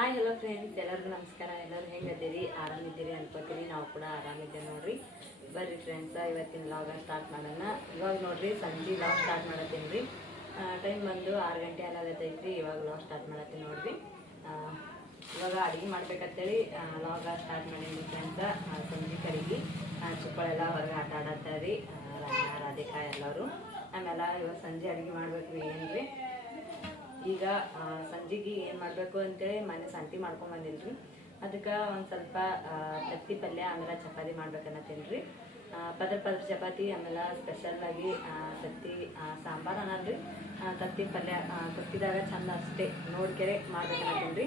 Hi hello friends, ಎಲ್ಲರಿಗೂ ನಮಸ್ಕಾರ. ಎಲ್ಲರೂ ಹೆಂಗದ್ದೀರಿ? ಆರಾಮಿದ್ದೀರಿ ಅನ್ಕೋತೀರಿ. ನಾವು ಕೂಡ ಆರಾಮಿದ್ದೇವೆ ನೋಡ್ರಿ. ಬರ್ರಿ ಫ್ರೆಂಡ್ಸ್, ಇವತ್ತಿನ ಲಾಗ ಸ್ಟಾರ್ಟ್ ಮಾಡೋಣ. ಇವಾಗ ನೋಡ್ರಿ ಸಂಜೆ ಲಾಗ್ ಸ್ಟಾರ್ಟ್ ಮಾಡತ್ತೀನಿ ರೀ. ಟೈಮ್ ಬಂದು 6 ಗಂಟೆ ಆಗತೈತ್ರಿ. ಇವಾಗ ಲಾಗ್ ಸ್ಟಾರ್ಟ್ ಮಾಡತ್ತೀನಿ ನೋಡ್ರಿ. ಇವಾಗ ಅಡುಗೆ ಮಾಡ್ಬೇಕಂತೇಳಿ ಲಾಗ ಸ್ಟಾರ್ಟ್ ಮಾಡೀನಿ ಫ್ರೆಂಡ್ಸ್. ಸಂಜೆ ಕಡೆಗೆ ಚಿಕ್ಕಳೆಲ್ಲ ಹೊರಗೆ ಆಟ ಆಡತ್ತಾರಿ, ರಾಧಿಕಾ ಎಲ್ಲರೂ. ಆಮೇಲೆ ಇವಾಗ ಸಂಜೆ ಅಡುಗೆ ಮಾಡ್ಬೇಕು ರೀ. ಏನು ರೀ ಈಗ ಸಂಜೆಗೆ ಏನು ಮಾಡಬೇಕು ಅಂತೇಳಿ ಮನೆ ಸಂತಿ ಮಾಡ್ಕೊಂಡು ಬಂದಿಲ್ರಿ. ಅದಕ್ಕೆ ಒಂದು ಸ್ವಲ್ಪ ತತ್ತಿ ಪಲ್ಯ ಆಮೇಲೆ ಚಪಾತಿ ಮಾಡ್ಬೇಕನ್ನತ್ತೀನಿ ರೀ. ಪದ್ರ ಚಪಾತಿ ಆಮೇಲೆ ಸ್ಪೆಷಲ್ಲಾಗಿ ತತ್ತಿ ಸಾಂಬಾರು ಅನ್ನಲ್ರಿ, ತತ್ತಿ ಪಲ್ಯ ಕೊಟ್ಟಿದಾಗ ಚಂದ ಅಷ್ಟೇ ನೋಡ್ಕೆರೆ ಮಾಡ್ಬೇಕನ್ನತ್ತೀನಿ ರೀ.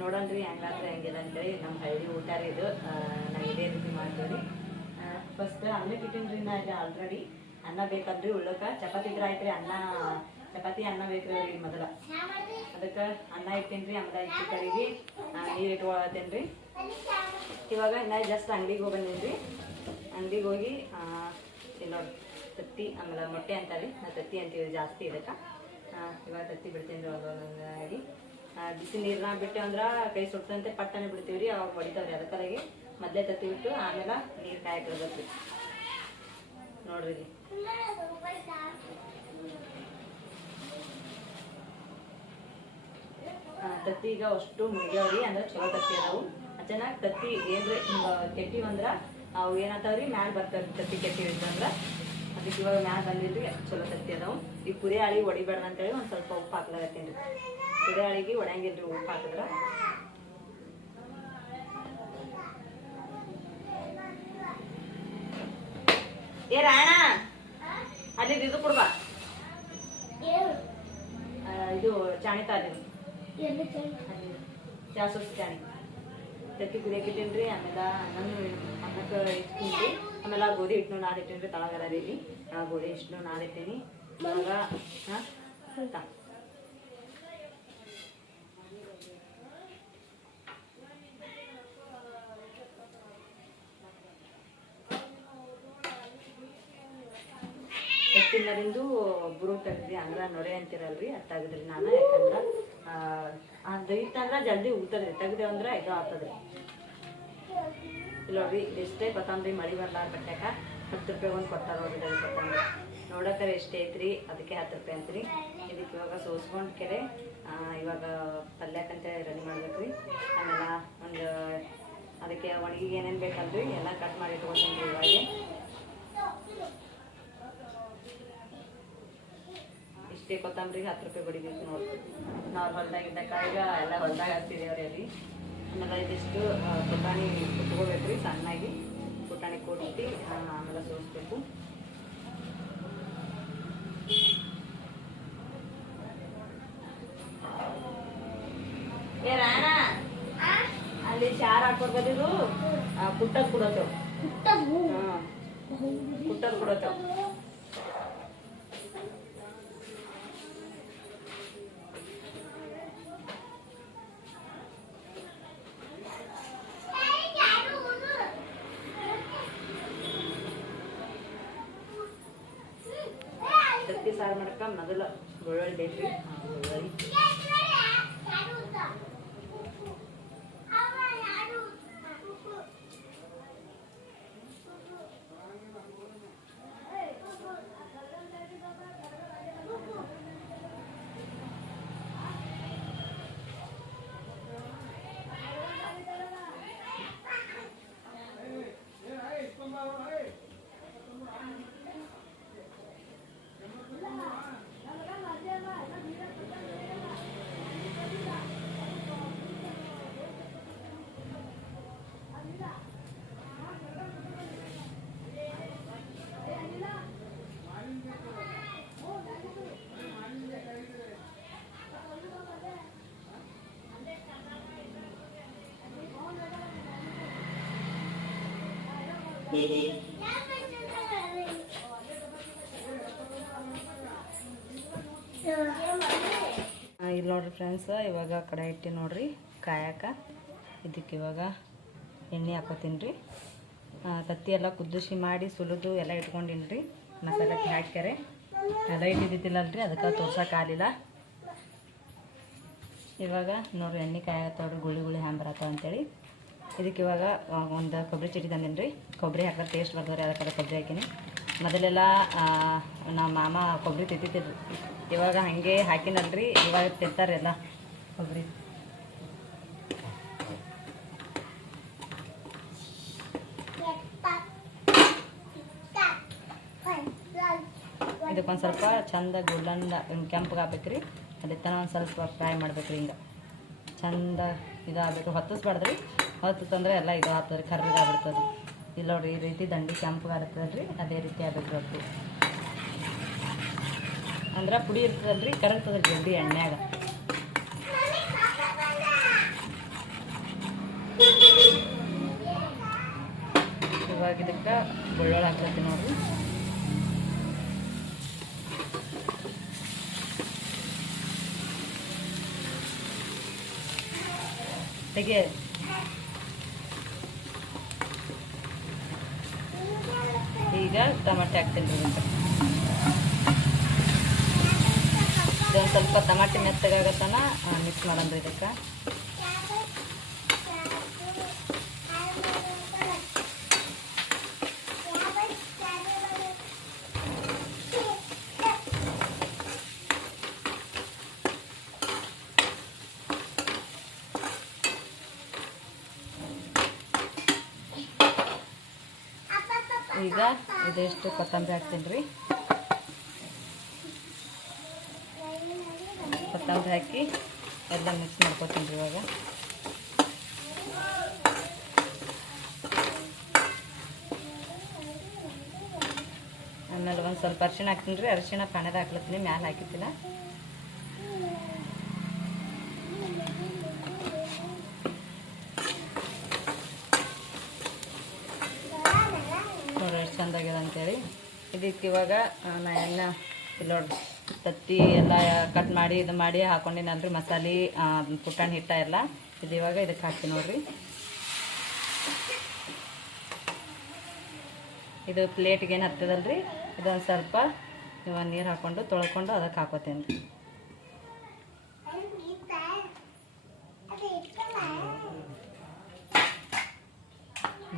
ನೋಡೋಣ್ರಿ ಹೆಂಗಾದ್ರೆ ಹೆಂಗಿಲ್ಲ ಅಂತೇಳಿ. ನಮ್ಮ ಹಳ್ಳಿ ಊಟ ರೀ ಇದು. ನಾವು ಇದೇ ರೀತಿ ಮಾಡ್ತೀವಿ. ಫಸ್ಟ್ ಅನ್ನಕ್ಕೆ ಇಟ್ಟಿನಿ ರೀ. ನಾ ಇದು ಆಲ್ರೆಡಿ ಅನ್ನ ಬೇಕಲ್ರಿ ಉಳ್ಳಕ್ಕೆ. ಚಪಾತಿ ಇದ್ರೆ ಆಯ್ತು ರೀ, ಚಪಾತಿ ಅನ್ನ ಬೇಕ್ರಿ ಅವ್ರಿಗೆ ಮೊದಲ. ಅದಕ್ಕೆ ಅನ್ನ ಇಟ್ಟೇನಿ ರೀ. ಆಮೇಲೆ ಇಟ್ಟು ಕಡೆಗೆ ನೀರು ಇಟ್ಕೊಳತ್ತೇನೆ ರೀ. ಇವಾಗ ಇನ್ನು ಜಸ್ಟ್ ಅಂಗಡಿಗೆ ಹೋಗಿ ಬಂದೀನಿ ರೀ. ಅಂಗಡಿಗೆ ಹೋಗಿ ಇಲ್ಲಿ ತತ್ತಿ ಆಮೇಲೆ ಮೊಟ್ಟೆ ಅಂತಾರೆ, ನಾವು ತತ್ತಿ ಅಂತೀವಿ ಜಾಸ್ತಿ ಇದಕ್ಕೆ. ಇವಾಗ ತತ್ತಿ ಬಿಡ್ತೀನಿ ರೀ ಒಂದೊಂದಾಗಿ. ಬಿಸಿ ನೀರನ್ನ ಬಿಟ್ಟು ಅಂದ್ರೆ ಕೈ ಸುಟ್ಟಂತೆ ಪಟ್ಟನೆ ಬಿಡ್ತೀವಿ ರೀ, ಅವಾಗ ಹೊಡಿತಾವ್ರಿ. ಅದಕ್ಕಾಗಿ ಮೊದಲೇ ತತ್ತಿ ಬಿಟ್ಟು ಆಮೇಲೆ ನೀರು ಕಾಯಕ್ಕಿಡ್ಬೇಕು ರೀ. ನೋಡ್ರಿ ಇಲ್ಲಿ ತತ್ತಿ ಈಗ ಅಷ್ಟು ಮುಗ್ಯಾವ್ರಿ. ಅಂದ್ರೆ ಚಲೋ ತತ್ತಿ ಅದಾವು. ಚೆನ್ನಾಗಿ ತತ್ತಿ ಏನ್ರಿ ಕೆಟ್ಟಿವಂದ್ರೆ ಅವು ಏನಾಗ್ತಾವ್ರಿ ಮ್ಯಾಲ ಬರ್ತಾವ್ರಿ. ತತ್ತಿ ಕೆಟ್ಟಿರ್ತಂದ್ರೆ ಅದಕ್ಕೆ ಇವಾಗ ಮ್ಯಾಲ ಬಂದಿಲ್ರಿ, ಚಲೋ ತತ್ತಿ ಅದಾವು. ಈ ಪುರಿ ಆಳಿ ಹೊಡಿಬೇಡ್ರಿ ಅಂತೇಳಿ ಒಂದು ಸ್ವಲ್ಪ ಉಪ್ಪು ಹಾಕ್ಲಾಗತ್ತೀನಿ ರೀ. ಪುರಿ ಆಳಿಗೆ ಹೊಡ್ಯಂಗಿಲ್ರಿ ಉಪ್ಪು ಹಾಕಿದ್ರೆ. ಏ ರಾಣ, ಅಲ್ಲಿ ಇದು ಕೊಡ್ಬಾ, ಇದು ಚಾಣಿ ತಾಲಿ ಜಾಸ್ತಿ ಚಾಣಿ ತತ್ತಿ ಕುದಿಯಾಕಿಟ್ಟೇನಿ ರೀ. ಆಮೇಲೆ ಅನ್ನಕ್ಕೆ ಇಟ್ತೀನಿ ರೀ. ಆಮೇಲೆ ಗೋಧಿ ಹಿಟ್ಟನ್ನು ನಾದಿಟ್ಟೇನಿ ರೀ. ತಳಗರ ರೀ ಗೋಧಿ ಹಿಟ್ಟನ್ನು ನಾದಿಟ್ಟೇನಿ. ಇವಾಗ ತತ್ತಿಲ್ಲರಿಂದು ಬುರು ತೆಗ್ದ್ರಿ, ಅಂದ್ರೆ ನೊರೆ ಅಂತಿರಲ್ರಿ, ಅದು ತೆಗೆದ್ರಿ ನಾನು. ಯಾಕಂದ್ರೆ ಅದು ಇತ್ತಂದ್ರೆ ಜಲ್ದಿ ಉಗ್ತದ್ರಿ, ತೆಗ್ದೆ ಅಂದ್ರೆ ಇದು ಆಗ್ತದ್ರಿ. ಇಲ್ಲ ನೋಡ್ರಿ, ಎಷ್ಟೇ ಕೊತ್ತಂಬರಿ ಮಳೆ ಬರ್ಲಾರ ಬಟ್ಟಾಕ 10 ರೂಪಾಯಿ ಒಂದು ಕೊಡ್ತಾರೆ ನೋಡ್ರಿ ಕೊತ್ತಂಬರಿ. ನೋಡೋಕ್ರೆ ಎಷ್ಟೇ ಐತ್ರಿ, ಅದಕ್ಕೆ 10 ರೂಪಾಯಿ ಅಂತ್ರಿ. ಇದಕ್ಕೆ ಇವಾಗ ಸೋಸ್ಕೊಂಡು ಕೆರೆ ಇವಾಗ ಪಲ್ಯಕ್ಕಂತೇಳಿ ರೆಡಿ ಮಾಡ್ಬೇಕ್ರಿ. ಆಮೇಲೆ ಒಂದು ಅದಕ್ಕೆ ಒಣಗಿಗೆ ಏನೇನು ಬೇಕಲ್ರಿ ಎಲ್ಲ ಕಟ್ ಮಾಡಿ ಇಟ್ಕೊತೀನಿ ರೀ. ಇವಾಗೆ ಇಷ್ಟೇ ಕೊತ್ತಂಬರಿಗೆ 10 ರೂಪಾಯಿ ಬಡಿಬೇಕು ನೋಡ್ರಿ. ನಾವು ಹೊಲ್ದಾಗಿದ್ದಾಗ ಈಗ ಎಲ್ಲ ಹೊಲ್ದಾಗ ಹಾಕ್ತಿದ್ದೇವ್ರಿ ಅಲ್ಲಿ. ಆಮೇಲೆ ಇದಿಷ್ಟು ಪುಟಾಣಿ ಕುಟ್ಕೋಬೇಕು ರೀ, ಸಣ್ಣಾಗಿ ಪುಟಾಣಿ ಕೊಟ್ಟು ಆಮೇಲೆ ಸೋಸ್ಬೇಕು. ಏ ರಾಣ, ಅಲ್ಲಿ ಚಾರ್ ಹಾಕೊಡ್ಬೋದಿದು ಪುಟ್ಟದ್ ಕೊಡತ್ತೇವ್. ಪುಟ್ಟದ್ ಕೊಡತ್ತೇವ್. ತತ್ತಿ ಸಾರು ಮಾಡಕ್ಕೆ ಮೊದಲು ಬೆಳ್ಳುಳ್ಳಿ ಬೇಕ್ರಿ. ಬೆಳ್ಳುಳ್ಳಿ ಇಲ್ಲಿ ನೋಡ್ರಿ ಫ್ರೆಂಡ್ಸ್, ಇವಾಗ ಕಡೆ ಇಟ್ಟು ನೋಡ್ರಿ ಕಾಯಕ. ಇದಕ್ಕೆ ಇವಾಗ ಎಣ್ಣೆ ಹಾಕೋತೀನಿ ರೀ. ತತ್ತಿ ಎಲ್ಲ ಕುದಿಸಿ ಮಾಡಿ ಸುಲಿದು ಎಲ್ಲ ಇಟ್ಕೊಂಡಿನಿ ರೀ. ಮಸಾಲಕ್ಕೆ ಹಾಕ್ಯಾರೆ ಎಲ್ಲ ಇಟ್ಟಿದ್ದಿಲ್ಲಲ್ರಿ, ಅದಕ್ಕೆ ತೋರ್ಸೋಕ್ಕಾಗಲಿಲ್ಲ. ಇವಾಗ ನೋಡಿರಿ ಎಣ್ಣೆ ಕಾಯತ್ತವ್ರಿ ಗುಳಿ ಗುಳಿ ಹ್ಯಾಂಗೆ ಬರತ್ತವ ಅಂತೇಳಿ. ಇದಕ್ಕೆ ಇವಾಗ ಒಂದು ಕೊಬ್ಬರಿ ಚಟ್ನಿ ತಂದೀನಿ ರೀ. ಕೊಬ್ಬರಿ ಹಾಕಿದ್ರೆ ಟೇಸ್ಟ್ ಬರ್ತದೆ ರೀ, ಅದಕ್ಕೆ ಕೊಬ್ಬರಿ ಹಾಕೀನಿ. ಮೊದಲೆಲ್ಲ ನಮ್ಮ ಮಾಮ ಕೊಬ್ಬರಿ ತಿಂತಿದ್ರಿ, ಇವಾಗ ಹಾಗೆ ಹಾಕಿನಲ್ರಿ, ಇವಾಗ ತಿಂತಾರೆ ಎಲ್ಲ ಕೊಬ್ಬರಿ. ಇದಕ್ಕೊಂದು ಸ್ವಲ್ಪ ಚಂದ ಗುಳ್ಳಂದ ಕೆಂಪಗೆ ಆಗ್ಬೇಕು ರೀ. ಅದೇ ತನ ಒಂದು ಸ್ವಲ್ಪ ಫ್ರೈ ಮಾಡ್ಬೇಕು ರೀ. ಹಿಂಗೆ ಚಂದ ಇದಾಗಬೇಕು, ಹೊತ್ತಿಸ್ಬಾರ್ದು ರೀ. ಹೊತ್ತಂದ್ರೆ ಎಲ್ಲ ಇದು ಆಗ್ತದೆ ರೀ, ಕರ್ರಿಗೆ ಆಗ್ಬಿಡ್ತದೆ. ಇಲ್ಲ ನೋಡಿರಿ ಈ ರೀತಿ ದಂಡಿ ಕೆಂಪಗೆ ಆಗ್ತದೆ ರೀ, ಅದೇ ರೀತಿ ಆಗ್ಬೇಕು ರೊಟ್ಟಿ. ಅಂದ್ರೆ ಪುಡಿ ಇರ್ತದಲ್ಲ ರೀ, ಕರಗ್ತದೆ ಜಲ್ದಿ ಎಣ್ಣೆಯಾಗ. ಇವಾಗ ಇದಕ್ಕೆ ಬೆಳ್ಳುಳ್ಳಿ ಹಾಕ್ಲತ್ತೀನಿ ನೋಡಿರಿ. ತೆಗೆ ಈಗ ಟಮಾಟೆ ಹಾಕ್ತೀನಿ ರೀ. ಇದೊಂದು ಸ್ವಲ್ಪ ಟಮಾಟೆ ಮೆತ್ತಗಾಗತ್ತನ ಮಿಕ್ಸ್ ಮಾಡೋಣ ಇದಕ್ಕೆ. ಈಗ ಇದೆಷ್ಟು ಕೊತ್ತಂಬರಿ ಹಾಕ್ತೀನಿ ರೀ. ಕೊತ್ತಂಬರಿ ಹಾಕಿ ಎಲ್ಲ ಮಿಕ್ಸ್ ಮಾಡ್ಕೊತೀನಿ ರೀ. ಇವಾಗ ಆಮೇಲೆ ಒಂದು ಸ್ವಲ್ಪ ಅರಿಶಿಣ ಹಾಕ್ತೀನಿ ರೀ. ಅರಿಶಿಣ ಪಾನದ ಹಾಕ್ಲತ್ತೀನಿ, ಮ್ಯಾಲೆ ಹಾಕಿದ್ದಿಲ್ಲ. ನೋಡಿ ಎಷ್ಟು ಚೆಂದಾಗ್ಯದ ಅಂತೇಳಿ. ಇದಕ್ಕೆ ಇವಾಗ ನಾ ಎಣ್ಣೆ ನೋಡಿ ತತ್ತಿ ಎಲ್ಲ ಕಟ್ ಮಾಡಿ ಇದು ಮಾಡಿ ಹಾಕೊಂಡಿನಲ್ರಿ, ಮಸಾಲೆ ಪುಟಾಣಿ ಹಿಟ್ಟ ಎಲ್ಲ. ಇದು ಇವಾಗ ಇದಕ್ಕೆ ಹಾಕ್ತೀನಿ ನೋಡಿರಿ. ಇದು ಪ್ಲೇಟ್ಗೆ ಏನು ಹತ್ತದಲ್ರಿ, ಇದೊಂದು ಸ್ವಲ್ಪ ಇವಾಗ ನೀರು ಹಾಕ್ಕೊಂಡು ತೊಳ್ಕೊಂಡು ಅದಕ್ಕೆ ಹಾಕೋತೀನಿ ರೀ.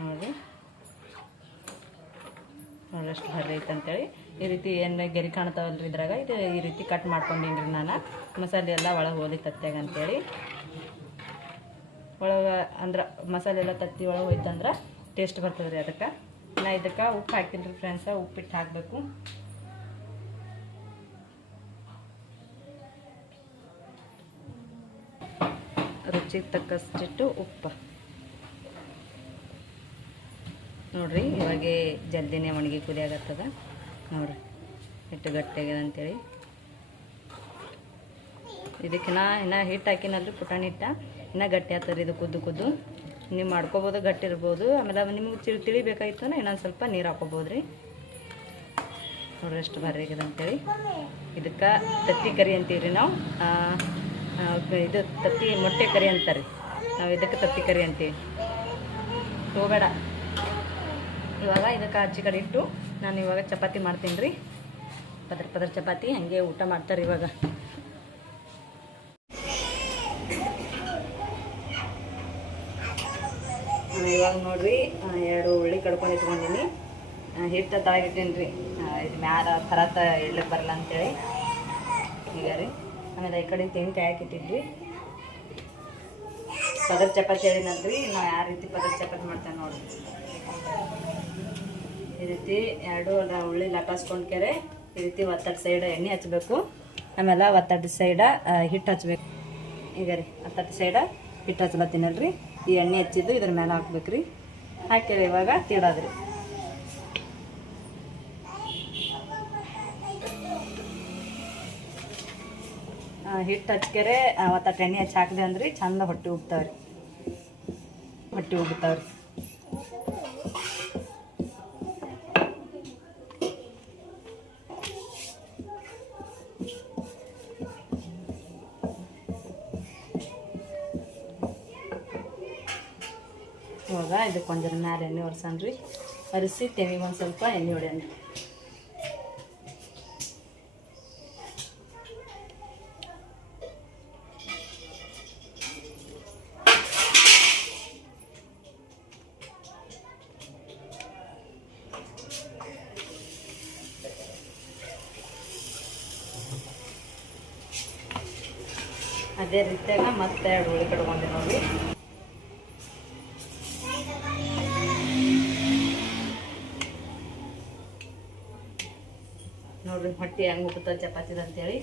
ನೋಡಿ ನೋಡಷ್ಟು ಬರ್ರಿ ಐತೆ ಅಂತೇಳಿ. ಈ ರೀತಿ ಎಣ್ಣೆ ಗೆರಿ ಕಾಣ್ತಾವಲ್ರಿ ಇದ್ರಾಗ, ಇದು ಈ ರೀತಿ ಕಟ್ ಮಾಡ್ಕೊಂಡೀನಿ ರೀ ನಾನು. ಮಸಾಲೆ ಎಲ್ಲ ಒಳಗೆ ಹೋಲಿ ತತ್ತೆಗೆ ಅಂತೇಳಿ. ಒಳಗೆ ಅಂದ್ರೆ ಮಸಾಲೆ ಎಲ್ಲ ತತ್ತಿ ಒಳಗೆ ಹೋಯ್ತಂದ್ರೆ ಟೇಸ್ಟ್ ಬರ್ತದೆ ರೀ. ಅದಕ್ಕೆ ನಾ ಇದಕ್ಕೆ ಉಪ್ಪು ಹಾಕ್ತೀನಿ ರೀ ಫ್ರೆಂಡ್ಸ. ಉಪ್ಪಿಟ್ಟು ಹಾಕಬೇಕು. ರುಚಿಗೆ ತಕ್ಕಷ್ಟಿಟ್ಟು ಉಪ್ಪು ನೋಡಿರಿ. ಇವಾಗ ಜಲ್ದಿನೇ ಒಣಗಿ ಕುದಿಯಾಗತ್ತದ ನೋಡಿರಿ, ಹಿಟ್ಟು ಗಟ್ಟಿಯಾಗ್ಯದ ಅಂತೇಳಿ. ಇದಕ್ಕೆ ಇನ್ನು ಹಿಟ್ಟು ಹಾಕಿನಲ್ರಿ, ಪುಟಾಣಿ ಹಿಟ್ಟ ಇನ್ನೂ ಗಟ್ಟಿ ಆಗ್ತದೆ ಇದು. ಕುದ್ದು ನೀವು ಮಾಡ್ಕೋಬೋದು, ಗಟ್ಟಿ ಇರ್ಬೋದು. ಆಮೇಲೆ ನಿಮ್ಗೆ ತಿಳಿಬೇಕಾಯ್ತು ಇನ್ನೊಂದು ಸ್ವಲ್ಪ ನೀರು ಹಾಕೋಬೋದು ರೀ. ನೋಡ್ರಿ ಎಷ್ಟು ಭಾರಿ ಆಗ್ಯದ ಅಂತೇಳಿ. ಇದಕ್ಕೆ ತತ್ತಿ ಕರಿ ಅಂತೀವಿ ರೀ ನಾವು. ಇದು ತತ್ತಿ ಮೊಟ್ಟೆ ಕರಿ ಅಂತಾರೆ, ನಾವು ಇದಕ್ಕೆ ತತ್ತಿ ಕರಿ ಅಂತೀವಿ. ಹೋಗಬೇಡ. ಇವಾಗ ಇದಕ್ಕೆ ಆಚೆ ಕಡೆ ಇಟ್ಟು ನಾನು ಇವಾಗ ಚಪಾತಿ ಮಾಡ್ತೀನಿ ರೀ. ಪದರ ಚಪಾತಿ ಹಂಗೆ ಊಟ ಮಾಡ್ತಾರೆ ಇವಾಗ. ಇವಾಗ ನೋಡ್ರಿ 2 ಉಳ್ಳಿ ಕಡ್ಕೊಂಡು ಇಟ್ಕೊಂಡಿನಿ. ಹಿಟ್ಟು ತಳಗಿಟ್ಟೀನಿ ರೀ. ಇದು ಮ್ಯಾಲ ಥರತ್ತ ಇಡ್ಲಿಕ್ಕೆ ಬರಲ್ಲ ಅಂತೇಳಿ ಈಗ ರೀ. ಆಮೇಲೆ ಈ ಕಡೆ ತೆಂಗಿನಕಾಯಿ ಹಾಕಿಟ್ಟಿದ್ರಿ. ಪದರ ಚಪಾತಿ ಹೇಳಿನಲ್ರಿ, ನಾವು ಯಾವ ರೀತಿ ಪದರ ಚಪಾತಿ ಮಾಡ್ತೇವೆ ನೋಡ್ರಿ. ಈ ರೀತಿ 2 ಉಳ್ಳಿ ಲಟಾಸ್ಕೊಂಡು ಕೆರೆ ಈ ರೀತಿ ಒತ್ತಡ ಸೈಡ್ ಎಣ್ಣೆ ಹಚ್ಚಬೇಕು. ಆಮೇಲೆ ಒತ್ತಡ ಸೈಡ ಹಿಟ್ಟು ಹಚ್ಬೇಕು. ಈಗ ರೀ ಒತ್ತಡ ಸೈಡ ಹಿಟ್ಟು ಹಚ್ಲತ್ತೀನಲ್ರಿ. ಈ ಎಣ್ಣೆ ಹಚ್ಚಿದ್ದು ಇದ್ರ ಮೇಲೆ ಹಾಕ್ಬೇಕ್ರಿ. ಹಾಕ್ಯಾರ ಇವಾಗ ತೀಡೋದ್ರಿ. ಹಿಟ್ಟು ಹಚ್ಕೆರೆ ಒತ್ತಟ್ಟು ಎಣ್ಣೆ ಹಚ್ಚಿ ಹಾಕಿದೆ ಅಂದ್ರಿ ಚಂದ ಹೊಟ್ಟೆ ಉಬ್ತಾವ್ರಿ. ಇವಾಗ ಇದಕ್ಕೆ ಒಂದರ ಮ್ಯಾಲೆ ಎಣ್ಣೆ ಒರೆಸನ್ರಿ. ಅರಿಸಿ ತೆಮಿಗೆ ಒಂದು ಸ್ವಲ್ಪ ಎಣ್ಣೆ ಹೊಡ್ಯಾನ್ರಿ. ಅದೇ ರೀತಿಯಾಗ ಮತ್ತೆ 2 ಉಳ್ಳಿ ಕಟ್ಕೊಂಡೆ ನೋಡಿ. ನೋಡ್ರಿ ಹೊಟ್ಟೆ ಹೆಂಗೆ ಹುಟ್ಟುತ್ತದೆ ಚಪಾತಿದ ಅಂತೇಳಿ.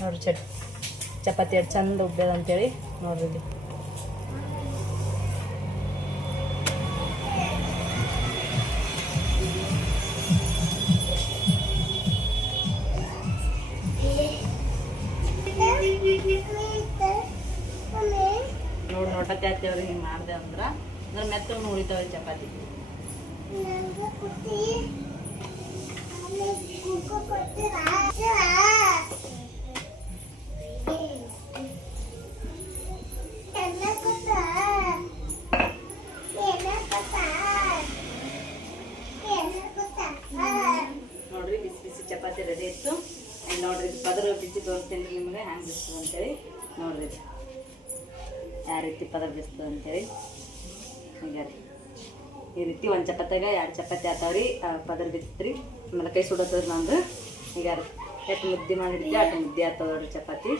ನೋಡ್ರಿ ಚಪಾತಿ ಎಷ್ಟು ಚಂದ ಉಬ್ಬ್ಯದ ಅಂತೇಳಿ ನೋಡ್ರಿ ಇಲ್ಲಿ. ನೋಡಿ ನೋಟಕ್ಕೆ ಹತ್ತೇವ್ರಿ ಹಿಂಗೆ ಮಾಡಿದೆ ಅಂದ್ರೆ ಮೆತ್ತಗೆ ಉಳಿತಾವೆ ಚಪಾತಿ. ನೋಡ್ರಿ ಬಿಸಿ ಬಿಸಿ ಚಪಾತಿ ರೆಡಿ ಇತ್ತು. ನೋಡ್ರಿ ಪದರ ಬಿಚ್ಚಿ ತೋರಿಸ್ತೀನಿ ನಿಮಗೆ ಹ್ಯಾಂಗೆ ಬಿಸ್ತದೆ ಅಂತೇಳಿ. ನೋಡ್ರಿ ಯಾವ ರೀತಿ ಪದರ ಬಿಸ್ತದೆ ಅಂತೇಳಿ. ಈಗ ಈ ರೀತಿ ಒಂದು ಚಪಾತಿಯಾಗ 2 ಚಪಾತಿ ಆತಾವ್ರಿ. ಪದರ ಬಿತ್ರಿ ಆಮೇಲೆ ಕೈ ಸುಡತ್ತದ್ರಿ ನಂದು. ಈಗ ಎಷ್ಟು ಮುದ್ದೆ ಮಾಡಿರ್ತೀವಿ ಅಷ್ಟು ಮುದ್ದೆ ಆಗ್ತಾವ ನೋಡ್ರಿ ಚಪಾತಿ.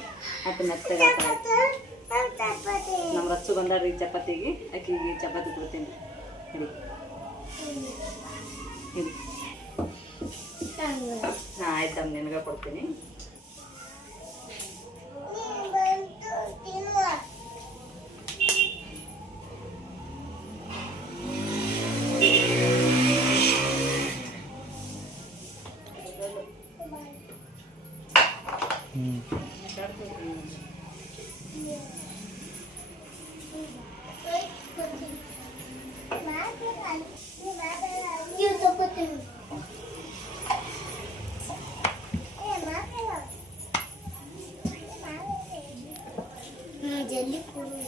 ಅಷ್ಟು ಮೆತ್ತಗೆ ಆಗ್ತಾವ. ನಮ್ಮ ರಚ್ಚು ಬಂದಾಡ್ರಿ ಈ ಚಪಾತಿಗೆ. ಆಕಿಗೆ ಚಪಾತಿ ಕೊಡ್ತೀನಿ ಹೇಳಿ. ಹಾಂ ಆಯ್ತಮ್ಮ ನಿನಗೆ ಕೊಡ್ತೀನಿ. जल्दी करो.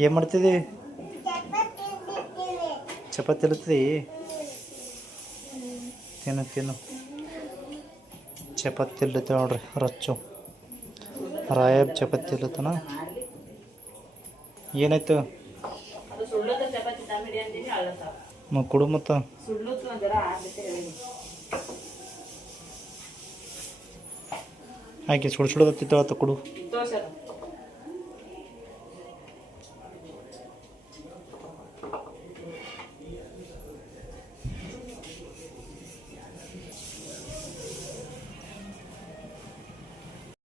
ಏನು ಮಾಡ್ತಿದ್ದಿ? ಚಪಾತಿ ಇರುತ್ತದೆ. ತಿನ್ನು ಚಪಾತಿ ಇಲ್ಲತ್ತೆ ನೋಡ್ರಿ. ರಚ್ಚು ರಾಯಬ್ ಚಪಾತಿ ಇಲ್ಲತ್ತನ. ಏನಾಯ್ತು ಕೊಡು ಮತ್ತು ಹಾಕಿ ಸುಡು ಸುಡೋದತ್ತಿತ್ತು ಕೊಡು.